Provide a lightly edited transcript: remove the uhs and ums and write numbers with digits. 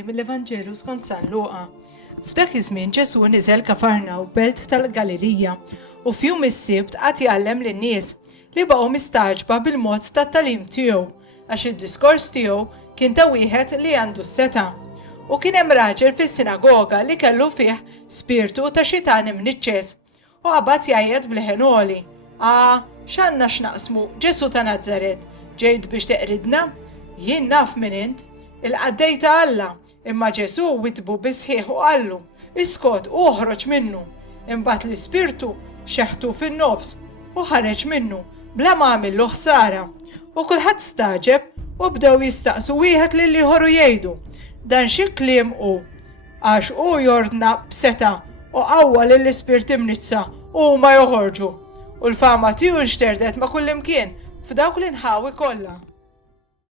qari mill-Evanġelu skont San Luqa. F'dak iż-żmien Ġesu niżel Kafarnaw belt tal-Galilija u f'jum is-sibt qatt jgħallem lin-nies li baqgħu mistaġba bil-mod tat-talim tiegħu għax id-diskors tiegħu kien ta' wieħed li għandu s-seta'. U kien hemm raġel fis-sinagoga li kellu fih spirtu ta' xitan imniċċes u qabad jgħid bl-ħenoli: x'għandna x'naqsmu Ġesu ta' Nażaret, ġejt biex teqridna? Jien naf min int, il-qaddej ta' Alla, imma Ġesu witbu bisħieħ u qallu: iskot u oħroġ minnu. Imbagħad l-ispirtu xeħtu fin-nofs u ħareġ minnu bla ma għamillu ħsara. U kulħadd staġeb u bdew jistaqsu wieħed lil ieħor jgħidu: dan xi kliem hu? Għax hu jordna b'seta' u qawwa lill-ispirt imnizza u ma joħorġu. U l-fama tiegħu nxterdet ma' kullimkien f'dawk l-inħawi kollha.